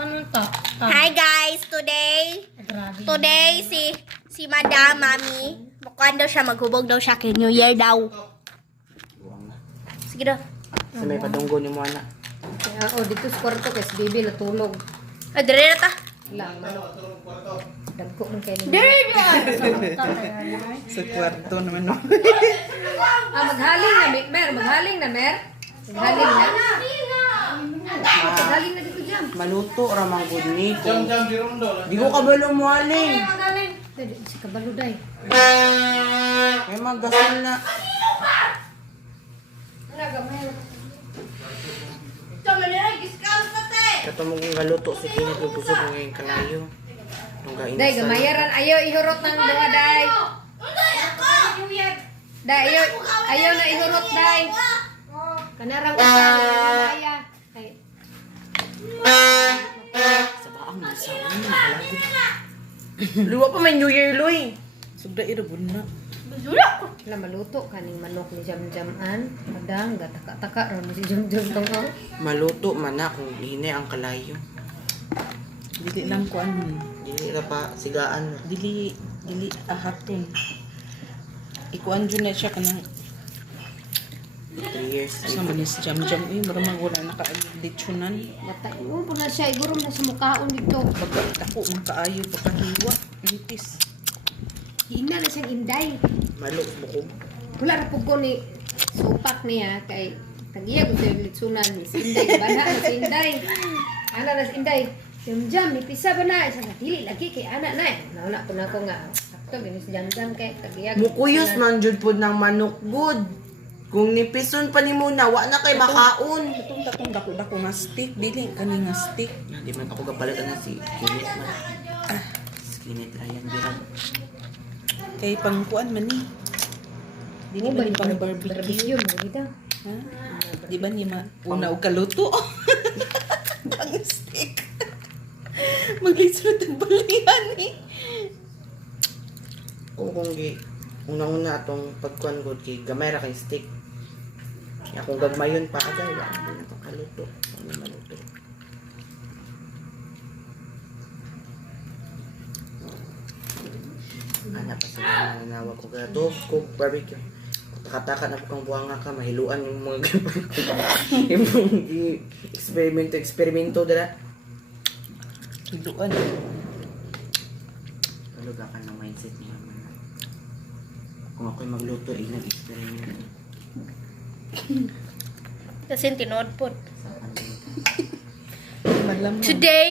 Hi guys, today si Madam Mami, mukhang daw siya maghubog daw siya kay New Year daw. Sige daw. Sa may padunggo ni mo anak. Oo, dito sa kwarto kasi baby natulog. Ah, dire na ta. Lang, manok. Dagko man kayo ninyo. Dire na. Sa kwarto naman no. Maghaling na, Mer. Maghaling na, Mer. Maghaling na. Maghaling na dito dyan. Maluto ra man gud ni ko. Di ko kabalo mo aling. Maghaling. Si Kabaluday. May magasal na. Katumong kong galuto si Kini gugusog ng kalayo. Nung Day, gamayaran. Ayaw ihurot ng duha, Day. Day, ayaw na ihurot, Day. Kanarang usay. Sa baang sa Luwa pa may New Year loy. Sugda ira bunna. Wala maluto kaning manok ni Jam-Jaman. Madang, gataka-taka. Ramo si Jam-Jam tong Maluto man na kung hinay ang kalayo. Dili lang ko ano. Dili ra pa sigaan. Dili ahaton. Ikuan dyan na siya kanang 3 years. sa manis jam-jam. Maramang wala naka-litsunan. Bata, mo po na siya. Igurom na sa mukhaon dito. Pagka ako, makaayo, pagkahiwa. Litis. Hina na siyang inday. Malo bukog. Wala na po ko ni supak niya kay tagiya ko sa litsunan ni si Inday. Bana na si Inday. Ana na si Inday. Jam-Jam, ni pisa ba na? Isa na dili lagi kay ana na. Nauna po na ako nga. Sakto, gini si Jam-Jam kay tagiya. Mukuyos man jud pod ng manok good. Kung nipison pa ni muna, wa na kay makaon. Itong tatong dako-dako nga stick. Dili, kani nga stick. Di man ako gapalitan na si Kinit man. Kinit Ryan Biram. Kay pangkuan man ni. Dili Mo ba ba ni ni pang barbecue barbecue? mo dito? Ha? Di ba ni una og kaluto? Pang stick. Maglisod ang balihan ni. O kung unang-una atong pagkuan gud kay gamay ra kay stick. Ya kung gagmayon pa agay wa na to kaluto. Ano maluto. Ana pa sa nanawag ko gato ko barbecue. Taka-taka na kung buwanga ka mahiluan yung mga yung eksperimento dira. Hiluan. Kaluga ka ng mindset niya. Kung ako'y magluto, nag-experiment. Kasi tinod po. Malam. Today